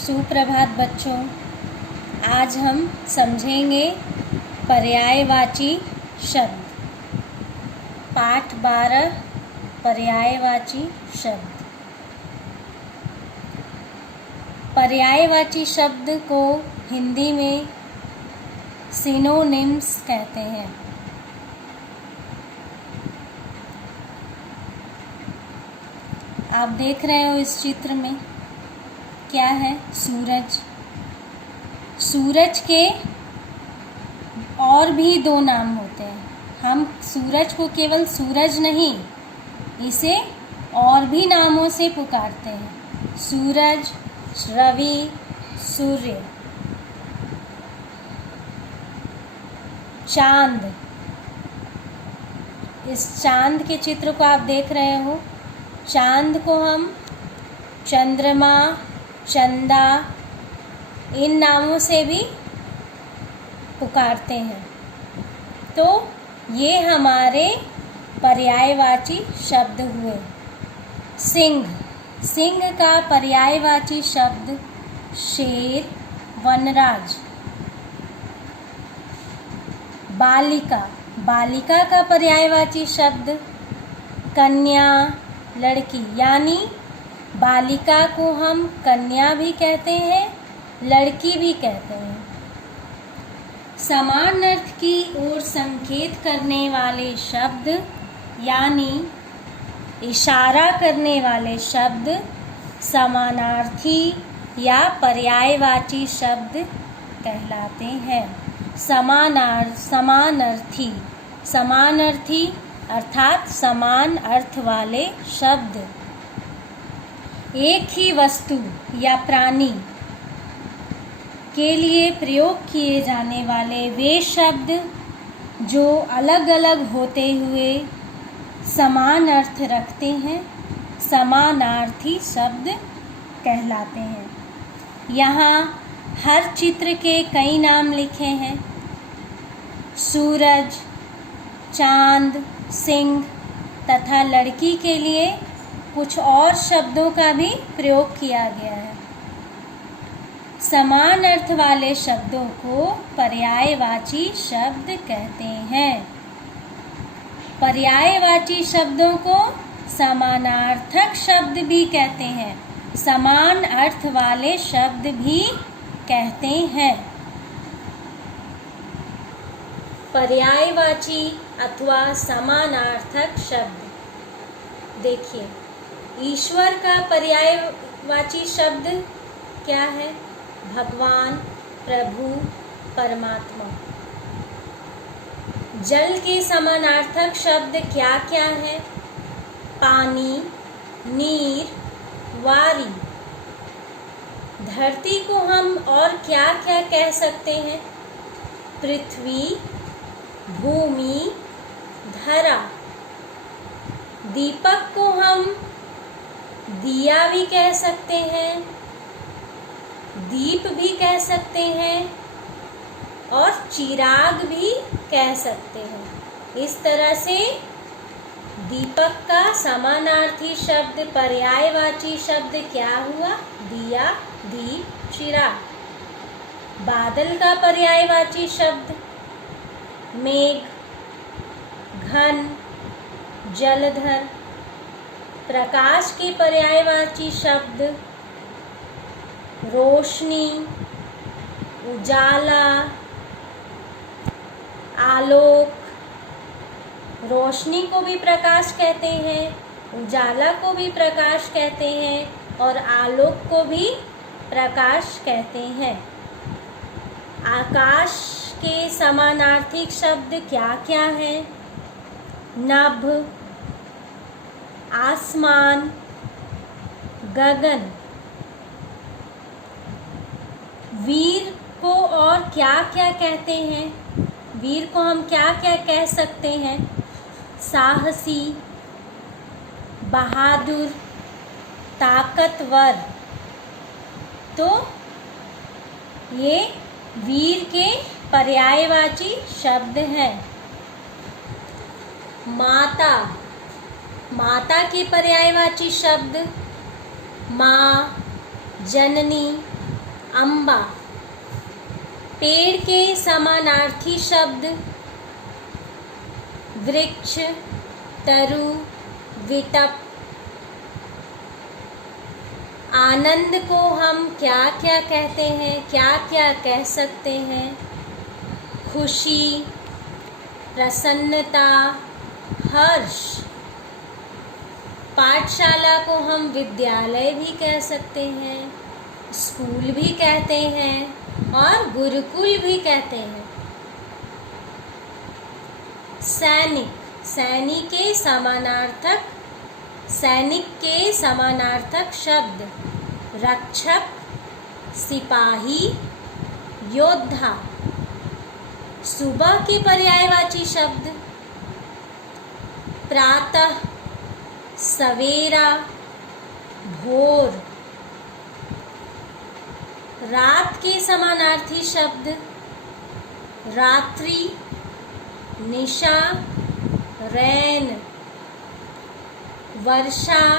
सुप्रभात बच्चों। आज हम समझेंगे पर्यायवाची शब्द। पाठ 12 पर्यायवाची शब्द। पर्यायवाची शब्द को हिंदी में सिनोनिम्स कहते हैं। आप देख रहे हो इस चित्र में क्या है? सूरज। सूरज के और भी दो नाम होते हैं। हम सूरज को केवल सूरज नहीं, इसे और भी नामों से पुकारते हैं। सूरज, रवि, सूर्य। चांद। इस चांद के चित्र को आप देख रहे हो। चांद को हम चंद्रमा, चंदा इन नामों से भी पुकारते हैं। तो ये हमारे पर्यायवाची शब्द हुए। सिंह। सिंह का पर्यायवाची शब्द शेर, वनराज। बालिका। बालिका का पर्यायवाची शब्द कन्या, लड़की। यानी बालिका को हम कन्या भी कहते हैं, लड़की भी कहते हैं। समान अर्थ की ओर संकेत करने वाले शब्द यानी इशारा करने वाले शब्द समानार्थी या पर्यायवाची शब्द कहलाते हैं। समानार्थी। समानार्थी अर्थात समान अर्थ वाले शब्द। एक ही वस्तु या प्राणी के लिए प्रयोग किए जाने वाले वे शब्द जो अलग अलग होते हुए समान अर्थ रखते हैं, समानार्थी शब्द कहलाते हैं। यहाँ हर चित्र के कई नाम लिखे हैं। सूरज, चांद, सिंह तथा लड़की के लिए कुछ और शब्दों का भी प्रयोग किया गया है। समान अर्थ वाले शब्दों को पर्यायवाची शब्द कहते हैं। पर्यायवाची शब्दों को समानार्थक शब्द भी कहते हैं। समान अर्थ वाले शब्द भी कहते हैं। पर्यायवाची अथवा समानार्थक शब्द। देखिए, ईश्वर का पर्यायवाची शब्द क्या है? भगवान, प्रभु, परमात्मा। जल के समानार्थक शब्द क्या क्या है? पानी, नीर, वारी। धरती को हम और क्या क्या कह सकते हैं? पृथ्वी, भूमि, धरा। दीपक को हम दिया भी कह सकते हैं, दीप भी कह सकते हैं और चिराग भी कह सकते हैं। इस तरह से दीपक का समानार्थी शब्द पर्यायवाची शब्द क्या हुआ? दिया, दीप, चिराग। बादल का पर्यायवाची शब्द मेघ, घन, जलधर। प्रकाश के पर्यायवाची शब्द रोशनी, उजाला, आलोक। रोशनी को भी प्रकाश कहते हैं, उजाला को भी प्रकाश कहते हैं और आलोक को भी प्रकाश कहते हैं। आकाश के समानार्थी शब्द क्या क्या हैं? नभ, आसमान, गगन। वीर को और क्या क्या कहते हैं? वीर को हम क्या क्या कह सकते हैं? साहसी, बहादुर, ताकतवर। तो ये वीर के पर्यायवाची शब्द हैं। माता। माता के पर्यायवाची शब्द माँ, जननी, अम्बा। पेड़ के समानार्थी शब्द वृक्ष, तरु, विटप। आनंद को हम क्या क्या कहते हैं, क्या क्या कह सकते हैं? खुशी, प्रसन्नता, हर्ष। पाठशाला को हम विद्यालय भी कह सकते हैं, स्कूल भी कहते हैं और गुरुकुल भी कहते हैं। सैनिक, सैनिक के समानार्थक शब्द रक्षक, सिपाही, योद्धा। सुबह के पर्यायवाची शब्द प्रातः, सवेरा, भोर। रात के समानार्थी शब्द रात्रि, निशा, रैन। वर्षा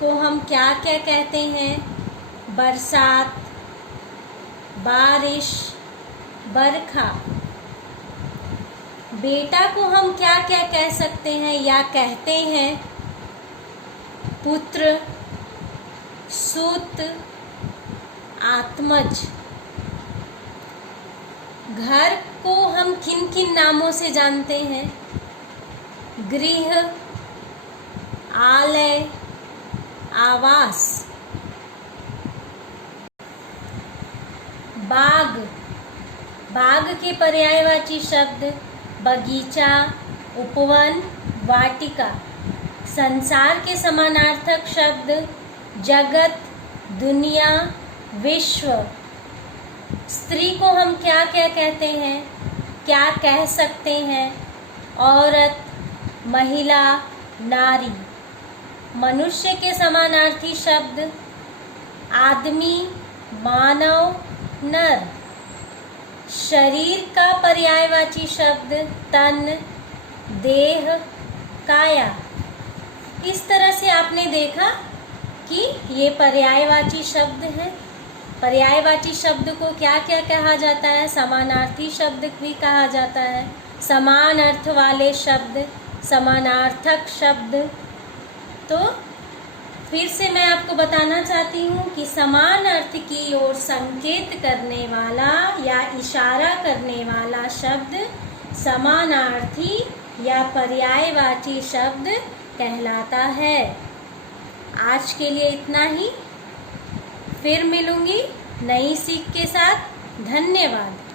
को हम क्या क्या कहते हैं? बरसात, बारिश, बरखा। बेटा को हम क्या क्या कह सकते हैं या कहते हैं? पुत्र, सुत, आत्मज। घर को हम किन किन नामों से जानते हैं? गृह, आलय, आवास। बाग, बाग के पर्यायवाची शब्द बगीचा, उपवन, वाटिका। संसार के समानार्थक शब्द जगत, दुनिया, विश्व। स्त्री को हम क्या क्या कहते हैं, क्या कह सकते हैं? औरत, महिला, नारी। मनुष्य के समानार्थी शब्द आदमी, मानव, नर। शरीर का पर्यायवाची शब्द तन, देह, काया। इस तरह से आपने देखा कि ये पर्यायवाची शब्द हैं। पर्यायवाची शब्द को क्या क्या कहा जाता है? समानार्थी शब्द भी कहा जाता है, समान अर्थ वाले शब्द, समानार्थक शब्द। तो फिर से मैं आपको बताना चाहती हूँ कि समान अर्थ की ओर संकेत करने वाला या इशारा करने वाला शब्द समानार्थी या पर्यायवाची शब्द कहलाता है। आज के लिए इतना ही। फिर मिलूंगी नई सीख के साथ। धन्यवाद।